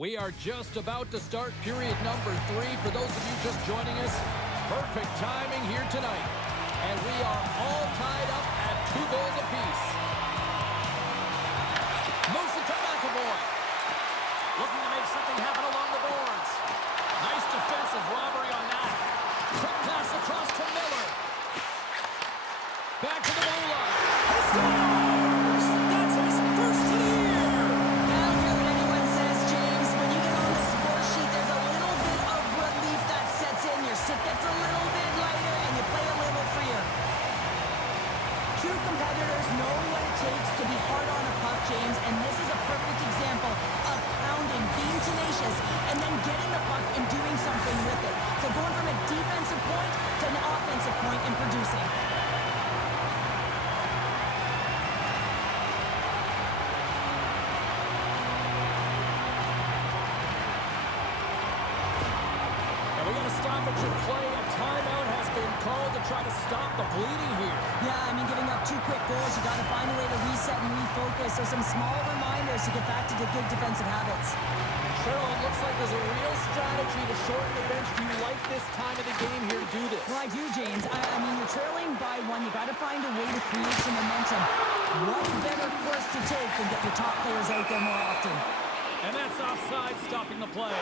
We are just about to start period number 3. For those of you just joining us, perfect timing here tonight. And we are all tied up at 2 goals apiece. Moves it to McAvoy. Looking to make something happen along the boards. Nice defensive robbery on that. Quick pass across to Miller. Back to the blue line. He scores! That's his first of the year! I don't care what anyone says, James. When you get on the score sheet, there's a little bit of relief that sets in. Your sit gets a little bit lighter, and you play a little freer. True competitors know what it takes to be hard on a puck, James, and this is a perfect example of pounding, being tenacious, and then getting the puck and doing something with it. So going from a defensive point to an offensive point and producing. Stoppage of play. A timeout has been called to try to stop the bleeding here. Yeah, I mean, giving up 2 quick goals, you got to find a way to reset and refocus. So some small reminders to get back to the good defensive habits. Cheryl, it looks like there's a real strategy to shorten the bench. Do you like this time of the game here to do this? Well, I do, James. I mean, you're trailing by 1. You got to find a way to create some momentum. What better course to take than get your top players out there more often? And that's offside, stopping the play.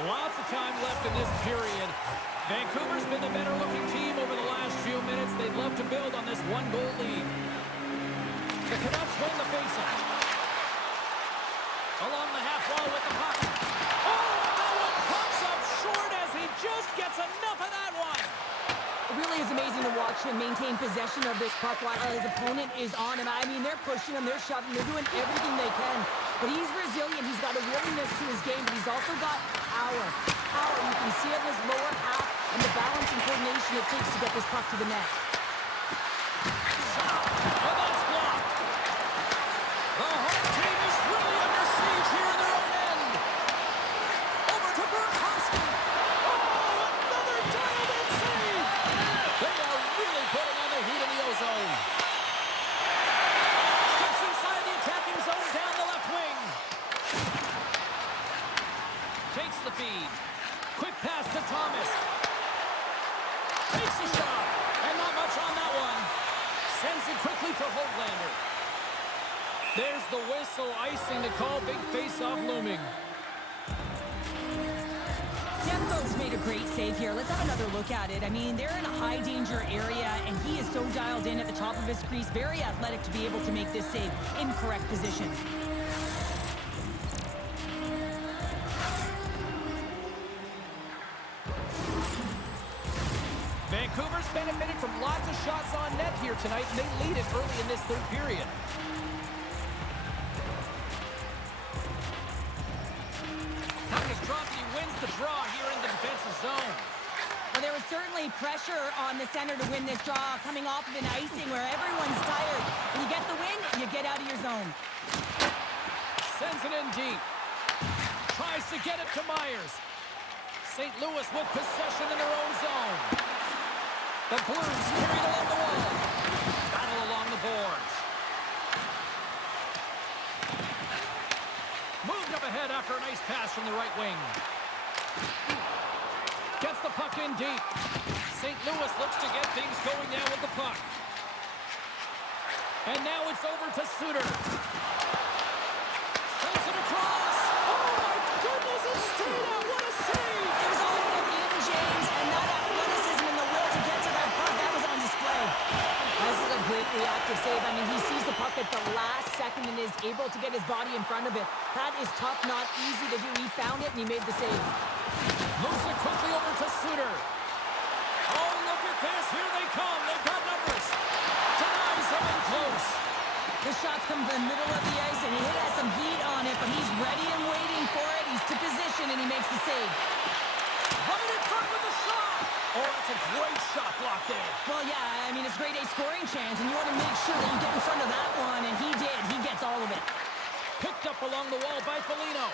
Lots of time left in this period. Vancouver's been the better-looking team over the last few minutes. They'd love to build on this 1-goal lead. The Canucks win the faceoff. Along the half wall with the puck. Oh, that one pops up short as he just gets enough of that one. It really is amazing to watch him maintain possession of this puck while his opponent is on him. I mean, they're pushing him, they're shoving, they're doing everything they can. But he's resilient, he's got a willingness to his game, but he's also got power. Power, you can see it in his lower half and the balance and coordination it takes to get this puck to the net. And that's blocked. The home team is really under siege here in their own end. Over to Burakovsky. Oh, another dialed-in save. They are really putting on the heat in the ozone. Steps inside the attacking zone down the left wing. Takes the feed. Quick pass to Thomas. Takes a shot. And not much on that one. Sends it quickly to Hoglander. There's the whistle, icing to call. Big face-off looming. Demko's made a great save here. Let's have another look at it. I mean, they're in a high-danger area, and he is so dialed in at the top of his crease. Very athletic to be able to make this save in correct position. Vancouver's benefited from lots of shots on net here tonight, and they lead it early in this 3rd period. Puck is dropped, and he wins the draw here in the defensive zone. Well, there was certainly pressure on the center to win this draw, coming off of an icing where everyone's tired. When you get the win, you get out of your zone. Sends it in deep. Tries to get it to Myers. St. Louis with possession in their own zone. The Blues carried along the wall. Battle along the boards. Moved up ahead after a nice pass from the right wing. Gets the puck in deep. St. Louis looks to get things going now with the puck. And now it's over to Suter. Sends it across. Oh my goodness, it stayed out. What a save. It was all in, James, and that athleticism and the will to get to that puck, that was on display. This is a great reactive save. I mean, he sees the puck at the last second and is able to get his body in front of it. That is tough, not easy to do. He found it and he made the save. Moves it quickly over to Suter. Oh, look at this. Here they come. They've got numbers. Denies him in close. The shots come from the middle of the ice, and he has some heat on it, but he's ready and waiting for it. He's to position, and he makes the save. Right in front with the shot. Oh, that's a great shot block there. Well, yeah, I mean, it's grade A scoring chance, and you want to make sure that you get in front of that one, and he did. He gets all of it. Picked up along the wall by Foligno.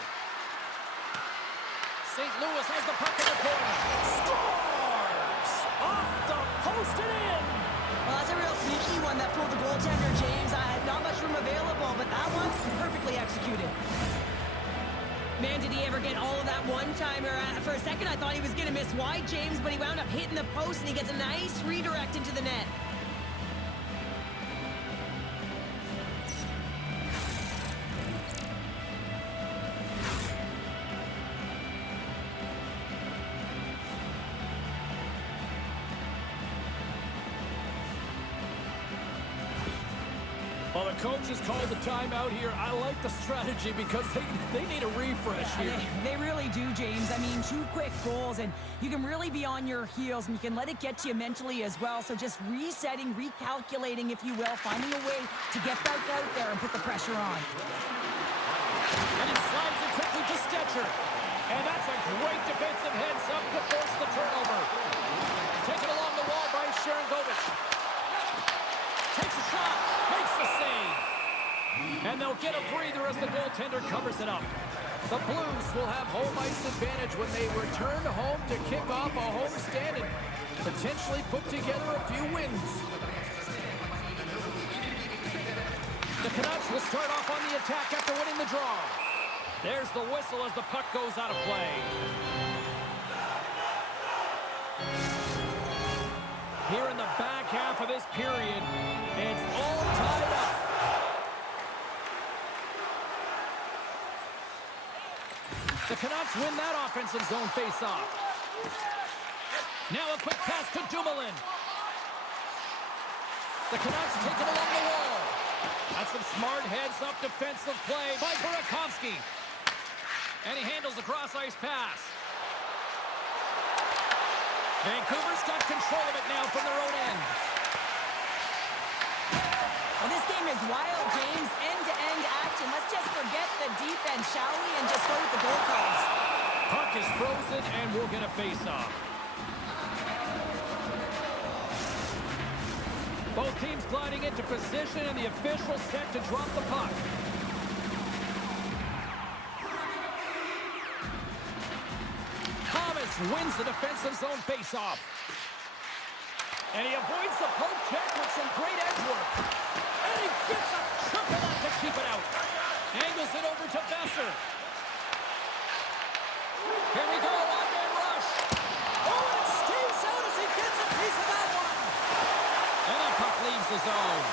St. Louis has the puck in the corner. Scores! Off the post and in! Well, that's a real sneaky one that fooled the goaltender, James. Not much room available, but that one perfectly executed. Man, did he ever get all of that one-timer. For a second, I thought he was going to miss wide, James, but he wound up hitting the post, and he gets a nice redirect into the net. Well, the coach has called the timeout here. I like the strategy because they need a refresh here. They really do, James. I mean, 2 quick goals, and you can really be on your heels, and you can let it get to you mentally as well. So just resetting, recalculating, if you will, finding a way to get back out there and put the pressure on. And he slides it quickly to Stetcher. And that's a great defensive heads-up to force the turnover. Taken along the wall by Sharangovich. Takes a shot, makes the save. And they'll get a breather as the goaltender covers it up. The Blues will have home ice advantage when they return home to kick off a homestand and potentially put together a few wins. The Canucks will start off on the attack after winning the draw. There's the whistle as the puck goes out of play. Here in the back half of this period, it's all tied up. The Canucks win that offensive zone face-off. Now a quick pass to Dumoulin. The Canucks take it along the wall. That's some smart heads-up defensive play by Burakovsky. And he handles the cross-ice pass. Vancouver's got control of it now from their own end. Well, this game is wild, James. End-to-end action. Let's just forget the defense, shall we, and just go with the goal calls. Puck is frozen, and we'll get a face-off. Both teams gliding into position, and the official set to drop the puck. Thomas wins the defensive zone face-off. And he avoids the poke check with some great edge work. And he gets a chunk of that to keep it out. Angles it over to Besser. Here we go, one-man rush. Oh, and it stays out as he gets a piece of that one. And that puck leaves the zone.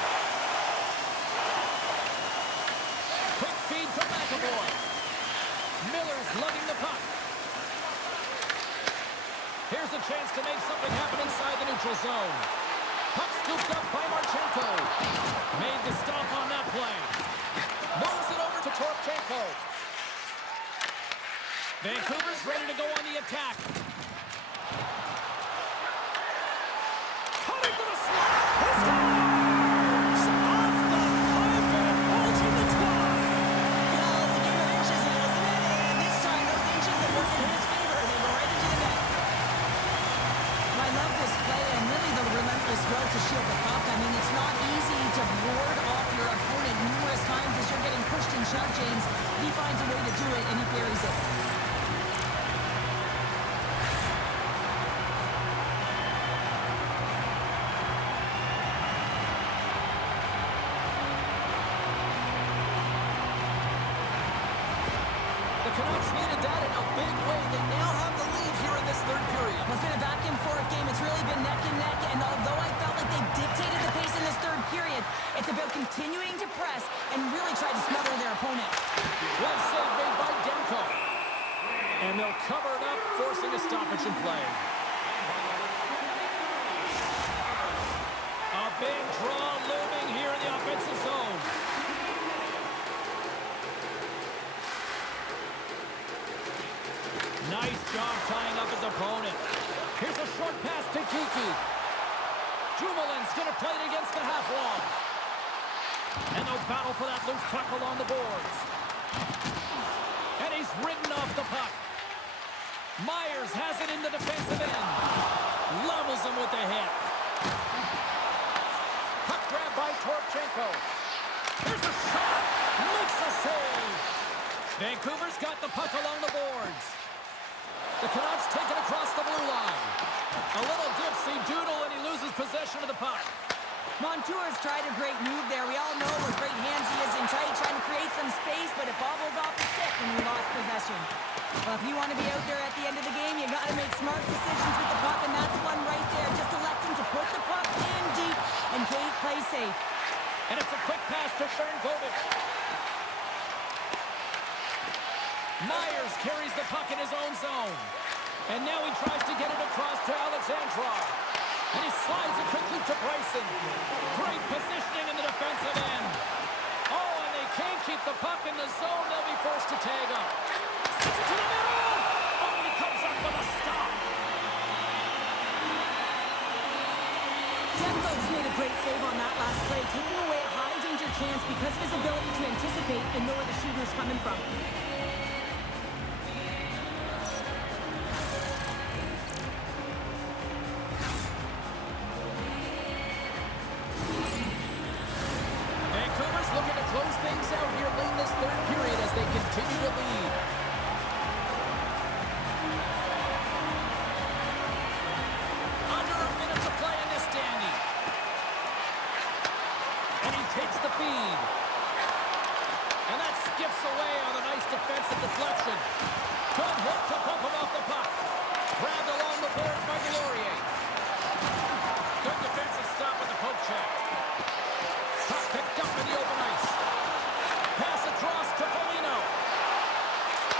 Quick feed to McAvoy. Miller's lugging the puck. Here's a chance to make something happen inside the neutral zone. Puck scooped up by Marchenko. Made the stop on that play. Moves it over to Toropchenko. Vancouver's ready to go on the attack. Cutting to the slot. He scores! Off the pipe and bulging the twine. Well, it's a game of inches here, isn't it? And this time, those inches have worked in his favor. They go right into the net. I love this play and really the relentless will to shield the puck. I mean, it's not easy to ward off your opponent numerous times as you're getting pushed and shoved, James. He finds a way to do it, and he buries it. The Canucks needed that in a big way. They now have the lead here in this third period. Well, it's been a back-and-forth game. It's really been neck and neck, and although I felt like they dictated the pace in this third period, it's about continuing to press and really try to smother their opponent. Well save made by Demko. And they'll cover it up, forcing a stoppage in play. A big draw looming here in the offensive zone. Nice job tying up his opponent. Here's a short pass to Kiki. Dumoulin's going to play it against the half wall. And they'll battle for that loose puck along the boards. And he's ridden off the puck. Myers has it in the defensive end. Levels him with the hit. Puck grab by Toropchenko. Here's a shot. Makes a save. Vancouver's got the puck along the boards. The Canucks take it across the blue line. A little dipsy doodle and he loses possession of the puck. Montour's tried a great move there. We all know what great hands he is in tight, trying to create some space, but it bobbles off the stick and we lost possession. Well, if you want to be out there at the end of the game, you got to make smart decisions with the puck, and that's one right there. Just elect him to put the puck in deep and Kate play safe. And it's a quick pass to Sharangovich. Myers carries the puck in his own zone. And now he tries to get it across to Alexandrov. And he slides it quickly to Bryson. Great positioning in the defensive end. Oh, and they can't keep the puck in the zone. They'll be forced to tag up. Sends it to the middle. Oh, and he comes up with a stop. Demko's made a great save on that last play, taking away a high-danger chance because of his ability to anticipate and know where the shooter's coming from. Vancouver's looking to close things out here late in this third period as they continue to lead. Under a minute to play in this dandy. And he takes the feed. And that skips away on a nice defensive deflection. Good hook to pump him off the puck. Grabbed along the boards by Delorier. Good defensive stop with the poke check. Puck picked up in the open ice. Pass across to Foligno.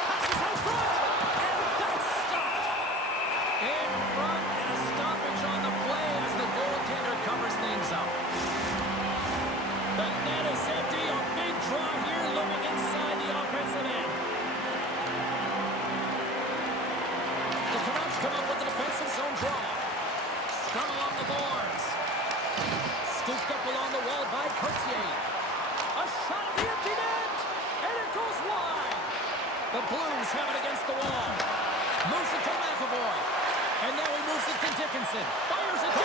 Passes out front. And that's stopped. In front and a stoppage on the play as the goaltender covers things up. The net is empty. A big draw here looming inside the offensive end. The Canucks come up with the defensive zone draw. Scrum along the boards. Scooped up along the wall by Courtier. A shot at the empty net. And it goes wide. The Blues have it against the wall. Moves it to McAvoy. And now he moves it to Dickinson. Fires it to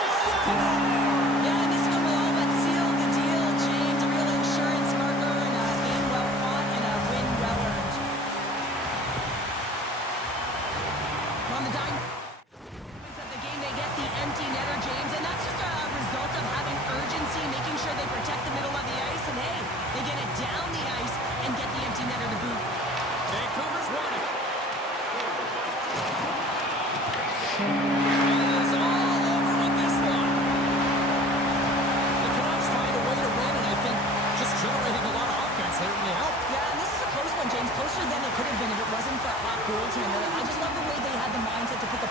Yeah, this one will all but seal the deal, James. A real insurance marker and a game well fought and a win well earned. On the dime of the game, they get the empty netter, James, and that's just a result of having urgency, making sure they protect the middle of the ice, and hey, they get it down the ice and get the empty netter to boot. Vancouver's won it. And it is all over with this one. The Canucks find a way to win, and I think just generating a lot of offense certainly helped. Yeah, and this is a close one, James, closer than it could have been if it wasn't for a hot goaltender. I just love the way they had the mindset to put the